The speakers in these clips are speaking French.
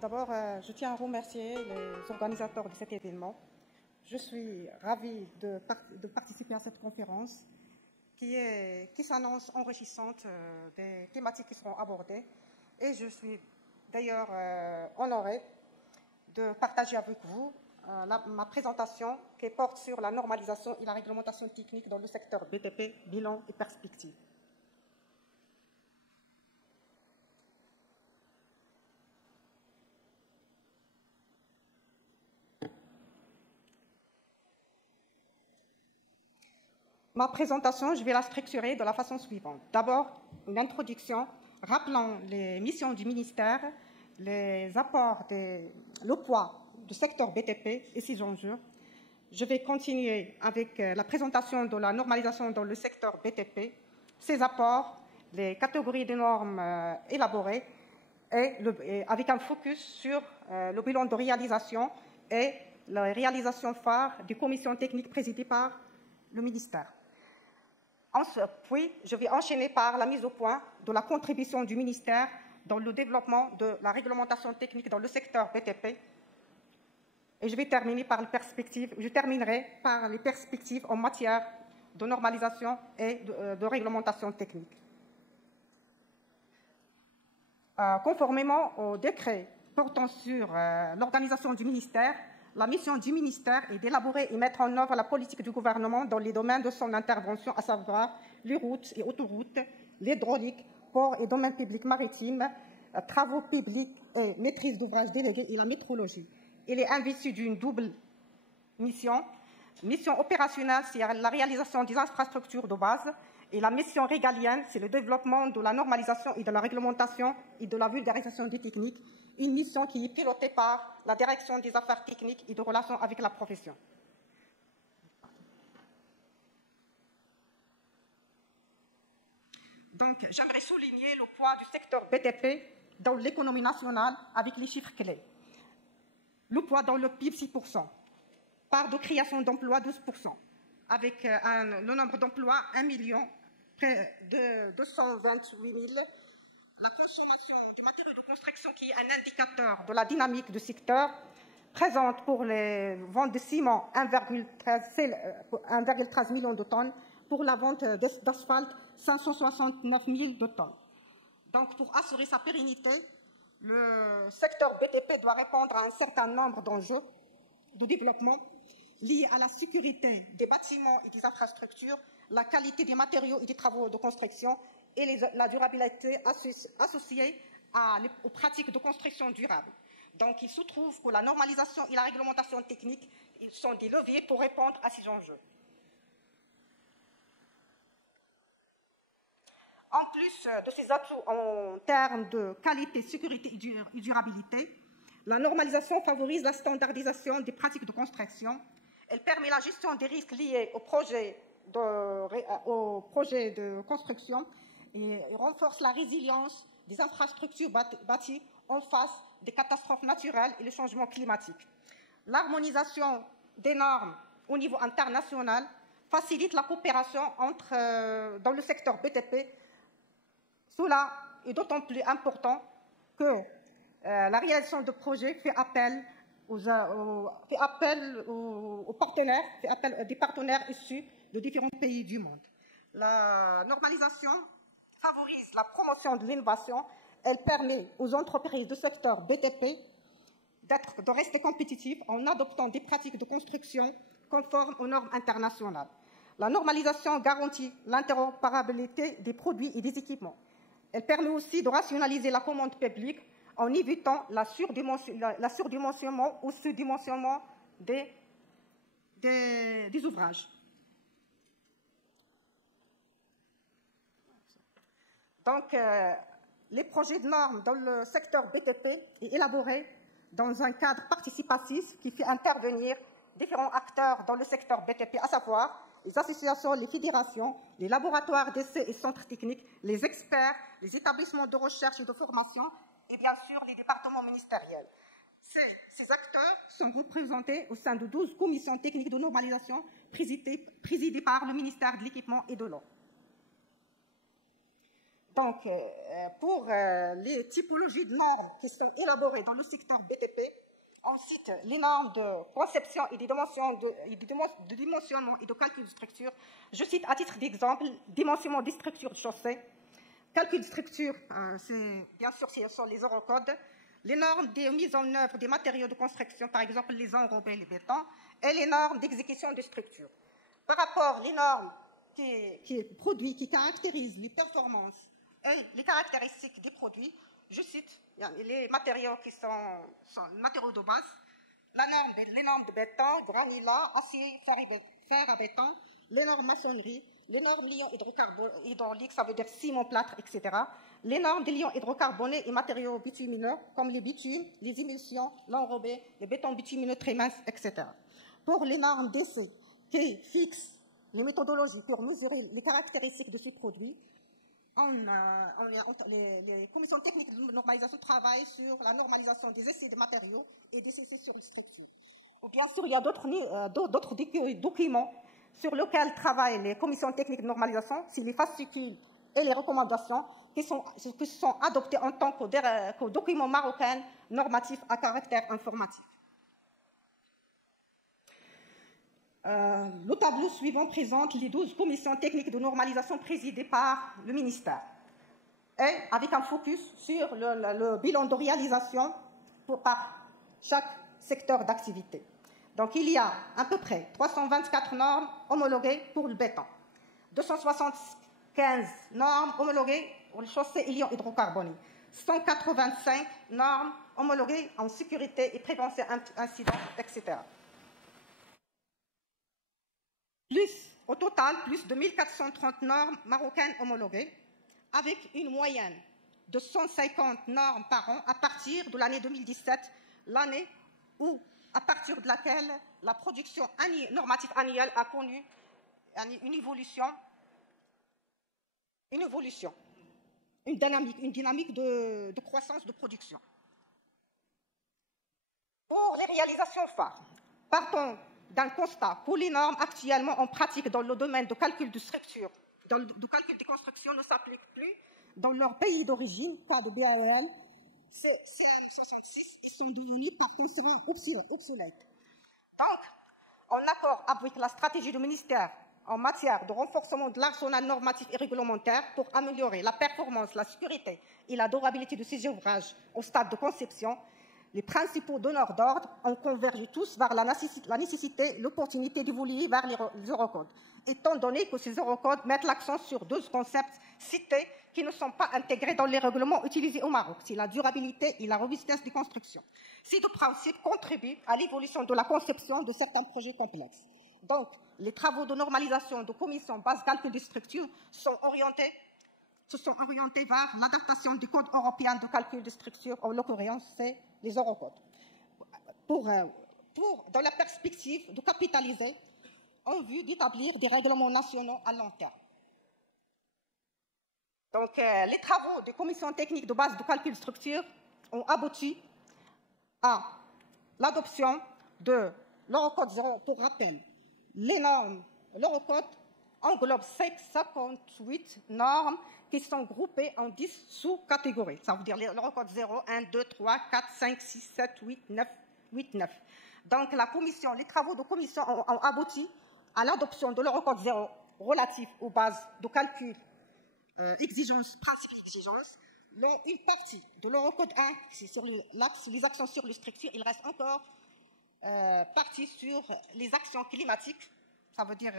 D'abord, je tiens à remercier les organisateurs de cet événement. Je suis ravie de participer à cette conférence qui s'annonce enrichissante des thématiques qui seront abordées. Et je suis d'ailleurs honorée de partager avec vous ma présentation qui porte sur la normalisation et la réglementation technique dans le secteur BTP, bilan et perspectives. Ma présentation, je vais la structurer de la façon suivante. D'abord, une introduction rappelant les missions du ministère, les apports, le poids du secteur BTP et ses enjeux. Je vais continuer avec la présentation de la normalisation dans le secteur BTP, ses apports, les catégories de normes élaborées et avec un focus sur le bilan de réalisation et la réalisation phare des commissions techniques présidées par le ministère. Puis, je vais enchaîner par la mise au point de la contribution du ministère dans le développement de la réglementation technique dans le secteur BTP. Et je terminerai par les perspectives en matière de normalisation et de réglementation technique. Conformément au décret portant sur l'organisation du ministère, la mission du ministère est d'élaborer et mettre en œuvre la politique du gouvernement dans les domaines de son intervention, à savoir les routes et autoroutes, l'hydraulique, ports et domaines publics maritimes, travaux publics et maîtrise d'ouvrage délégués et la métrologie. Il est investi d'une double mission. Mission opérationnelle, c'est la réalisation des infrastructures de base, et la mission régalienne, c'est le développement de la normalisation et de la réglementation et de la vulgarisation des techniques, une mission qui est pilotée par la Direction des affaires techniques et de relations avec la profession. Donc, j'aimerais souligner le poids du secteur BTP dans l'économie nationale avec les chiffres clés. Le poids dans le PIB, 6%. Part de création d'emplois, 12%. Avec le nombre d'emplois, 1 million, près de 228 000. La consommation du matériau de construction, qui est un indicateur de la dynamique du secteur, présente pour les ventes de ciment 1,13 million de tonnes, pour la vente d'asphalte 569 000 de tonnes. Donc, pour assurer sa pérennité, le secteur BTP doit répondre à un certain nombre d'enjeux de développement liés à la sécurité des bâtiments et des infrastructures, la qualité des matériaux et des travaux de construction et la durabilité associée aux pratiques de construction durable. Donc, il se trouve que la normalisation et la réglementation technique sont des leviers pour répondre à ces enjeux. En plus de ces atouts en termes de qualité, sécurité et durabilité, la normalisation favorise la standardisation des pratiques de construction. Elle permet la gestion des risques liés au projet de construction et renforce la résilience des infrastructures bâties en face des catastrophes naturelles et le changement climatique. L'harmonisation des normes au niveau international facilite la coopération dans le secteur BTP. Cela est d'autant plus important que la réalisation de projets fait appel aux partenaires, fait appel à des partenaires issus de différents pays du monde. La normalisation favorise la promotion de l'innovation. Elle permet aux entreprises du secteur BTP de rester compétitives en adoptant des pratiques de construction conformes aux normes internationales. La normalisation garantit l'interopérabilité des produits et des équipements. Elle permet aussi de rationaliser la commande publique en évitant la surdimensionnement ou sous-dimensionnement des ouvrages. Donc, les projets de normes dans le secteur BTP est élaboré dans un cadre participatif qui fait intervenir différents acteurs dans le secteur BTP, à savoir les associations, les fédérations, les laboratoires d'essais et centres techniques, les experts, les établissements de recherche et de formation et bien sûr les départements ministériels. Ces acteurs sont représentés au sein de 12 commissions techniques de normalisation présidées par le ministère de l'Équipement et de l'Eau. Donc, pour les typologies de normes qui sont élaborées dans le secteur BTP, on cite les normes de conception et de dimensionnement et de calcul de structure. Je cite à titre d'exemple dimensionnement des structures de chaussée, calcul de structure, bien sûr, ce sont les eurocodes, les normes de mise en œuvre des matériaux de construction, par exemple les enrobés, les bétons, et les normes d'exécution des structures. Par rapport aux normes qui caractérisent les performances et les caractéristiques des produits, je cite les matériaux qui sont matériaux de base, les normes de béton, granulat, acier, fer à béton, les normes maçonnerie, les normes liants hydrauliques, ça veut dire ciment, plâtre, etc. Les normes des liants hydrocarbonés et matériaux bitumineux, comme les bitumes, les émulsions, l'enrobé, les bétons bitumineux très minces, etc. Pour les normes d'essai qui fixent les méthodologies pour mesurer les caractéristiques de ces produits, les commissions techniques de normalisation travaillent sur la normalisation des essais de matériaux et des essais sur les structures. Ou bien sûr, il y a d'autres documents sur lesquels travaillent les commissions techniques de normalisation, c'est les fascicules et les recommandations qui sont adoptés en tant que documents marocains normatifs à caractère informatif. Le tableau suivant présente les 12 commissions techniques de normalisation présidées par le ministère, et avec un focus sur le bilan de réalisation par chaque secteur d'activité. Donc, il y a à peu près 324 normes homologuées pour le béton, 275 normes homologuées pour les chaussées et liants hydrocarbonés, 185 normes homologuées en sécurité et prévention incidents, etc. Au total, plus de 1430 normes marocaines homologuées, avec une moyenne de 150 normes par an à partir de l'année 2017, l'année à partir de laquelle la production normative annuelle a connu une évolution, une dynamique de croissance de production. Pour les réalisations phares, partons d'un constat que les normes actuellement en pratique dans le domaine de calcul de structure, de calcul de construction ne s'appliquent plus dans leur pays d'origine, cas de BAEL, CM66, ils sont devenus par conséquent obsolètes. Donc, en accord avec la stratégie du ministère en matière de renforcement de l'arsenal normatif et réglementaire pour améliorer la performance, la sécurité et la durabilité de ces ouvrages au stade de conception, les principaux donneurs d'ordre ont convergé tous vers la nécessité, l'opportunité d'évoluer vers les eurocodes, étant donné que ces eurocodes mettent l'accent sur deux concepts cités qui ne sont pas intégrés dans les règlements utilisés au Maroc, c'est la durabilité et la robustesse des constructions. Ces deux principes contribuent à l'évolution de la conception de certains projets complexes. Donc, les travaux de normalisation de commission base calcul des structures se sont orientés vers l'adaptation du code européen de calcul de structure, en l'occurrence, c'est les eurocodes, dans la perspective de capitaliser en vue d'établir des règlements nationaux à long terme. Donc, les travaux des commissions techniques de base de calcul de structure ont abouti à l'adoption de l'Eurocode 0. Pour rappel, les normes, l'Eurocode englobe 58 normes qui sont groupées en 10 sous-catégories. Ça veut dire l'Eurocode 0, 1, 2, 3, 4, 5, 6, 7, 8, 9. Donc, les travaux de commission ont abouti à l'adoption de l'Eurocode 0 relatif aux bases de calcul, principes d'exigence. Une partie de l'Eurocode 1, c'est sur les actions sur les structures, il reste encore partie sur les actions climatiques, ça veut dire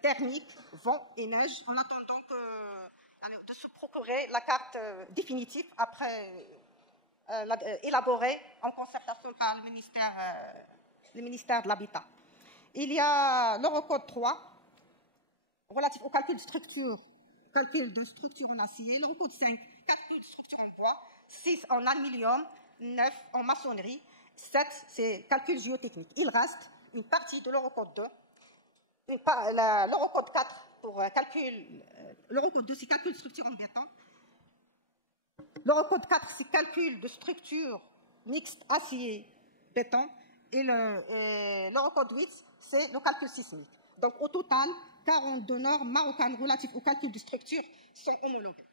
thermique, vent et neige, en attendant de se procurer la carte définitive après élaborée en concertation par le ministère de l'Habitat. Il y a l'Eurocode 3 relatif au calcul de structure en acier, l'Eurocode 5 calcul de structure en bois, 6 en aluminium, 9 en maçonnerie, 7 c'est calcul géotechnique. Il reste une partie de l'Eurocode 2. L'Eurocode 4 pour l'Eurocode 2 c'est calcul de structure en béton. L'Eurocode 4 c'est calcul de structure mixte acier-béton. Et l'Eurocode 8 c'est le calcul sismique. Donc, au total, 42 normes marocaines relatives au calcul de structure sont homologuées.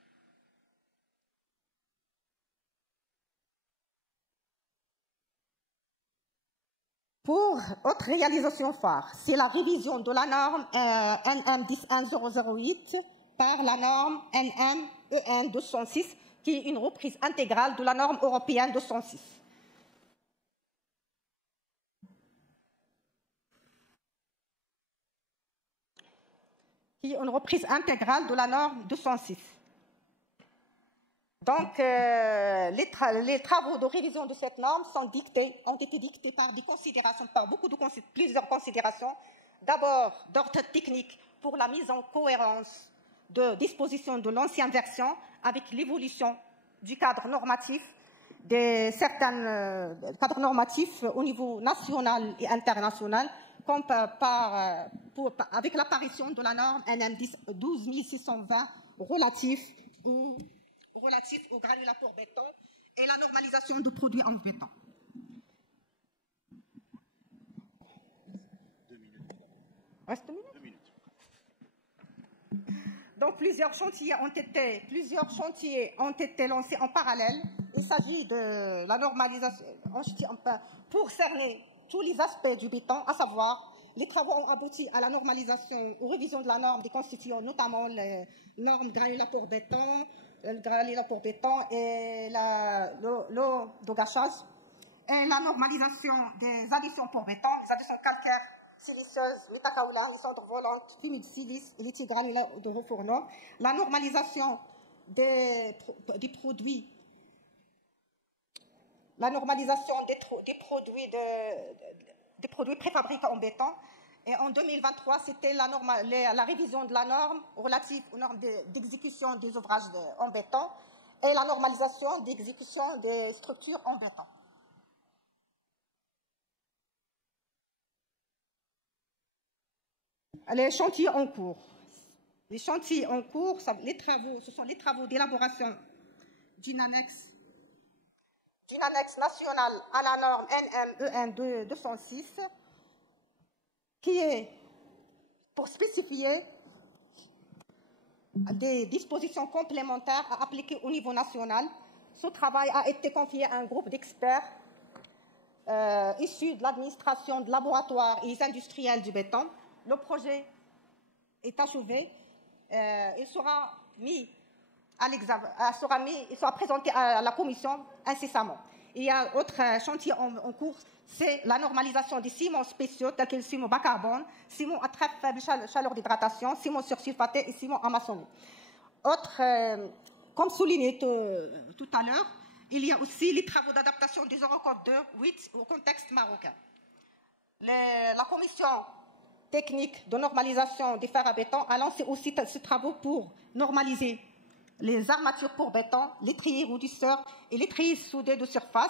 Pour autre réalisation phare, c'est la révision de la norme NM 10108 par la norme NM EN 206, qui est une reprise intégrale de la norme européenne 206. Qui est une reprise intégrale de la norme 206. Donc, les travaux de révision de cette norme ont été dictés par des considérations, plusieurs considérations. D'abord, d'ordre technique pour la mise en cohérence de dispositions de l'ancienne version avec l'évolution du cadre normatif, certains cadres normatifs au niveau national et international, comme avec l'apparition de la norme NM 12620 relatif au granulat pour béton et la normalisation de produits en béton. 2 minutes. Reste 2 minutes. Donc, plusieurs chantiers ont été lancés en parallèle. Il s'agit de la normalisation pour cerner tous les aspects du béton, à savoir, les travaux ont abouti à la normalisation, aux révisions de la norme des constituants, notamment les normes granulat pour béton, et l'eau de gâchage, et la normalisation des additions pour béton, les additions calcaires, siliceuses, métacaoulins, les cendres volantes, fumide silice et les petits granulats de Refourneau, la normalisation des produits, la normalisation des produits préfabriqués en béton. Et en 2023, c'était la révision de la norme relative aux normes d'exécution des ouvrages en béton et la normalisation d'exécution des structures en béton. Les chantiers en cours. Les chantiers en cours, ce sont les travaux d'élaboration d'une annexe nationale à la norme NM-EN 206, qui est pour spécifier des dispositions complémentaires à appliquer au niveau national. Ce travail a été confié à un groupe d'experts issus de l'administration de laboratoires et des industriels du béton. Le projet est achevé. Il sera présenté à la commission incessamment. Il y a un autre chantier en cours, c'est la normalisation des ciments spéciaux tels que le ciment bas carbone, ciment à très faible chaleur d'hydratation, ciment sursulfaté et ciment amaçonné. Comme souligné tout à l'heure, il y a aussi les travaux d'adaptation des Eurocodes 2.8 au contexte marocain. La commission technique de normalisation des fers à béton a lancé aussi ces travaux pour normaliser les armatures pour béton, les treillis roudisseurs et les treillis soudés de surface,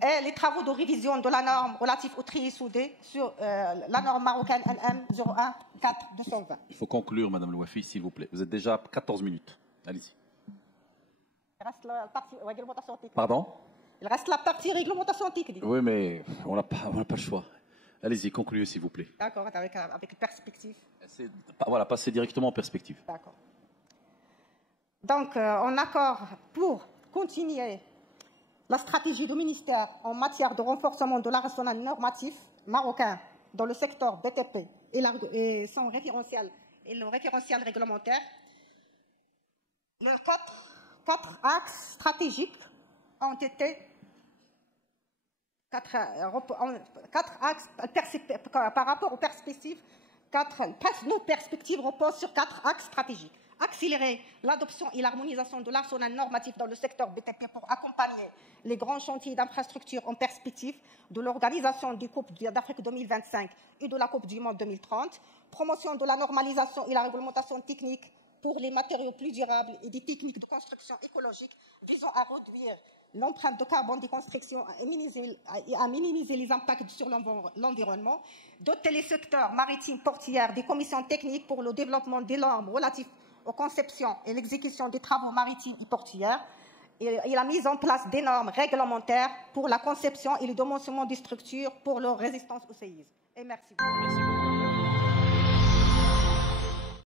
et les travaux de révision de la norme relative aux treillis soudés sur la norme marocaine NM 014220. Il faut conclure, Madame Louafi, s'il vous plaît. Vous êtes déjà à 14 minutes. Allez-y. Il reste la partie réglementation technique. Pardon? Il reste la partie réglementation technique. Oui, mais on n'a pas le choix. Allez-y, concluez, s'il vous plaît. D'accord, avec perspective. Voilà, passez directement en perspective. D'accord. Donc, en accord pour continuer la stratégie du ministère en matière de renforcement de l'arsenal normatif marocain dans le secteur BTP et son référentiel et le référentiel réglementaire, les quatre axes stratégiques ont été par rapport aux perspectives. Nos perspectives reposent sur 4 axes stratégiques. Accélérer l'adoption et l'harmonisation de l'arsenal normatif dans le secteur BTP pour accompagner les grands chantiers d'infrastructures en perspective de l'organisation des Coupes d'Afrique 2025 et de la Coupe du Monde 2030. Promotion de la normalisation et la réglementation technique pour les matériaux plus durables et des techniques de construction écologique visant à réduire l'empreinte de carbone des constructions et à minimiser les impacts sur l'environnement. Doter les secteurs maritimes portuaires des commissions techniques pour le développement des normes relatives aux conceptions et l'exécution des travaux maritimes et portuaires et la mise en place des normes réglementaires pour la conception et le dimensionnement des structures pour leur résistance au séisme. Et merci beaucoup.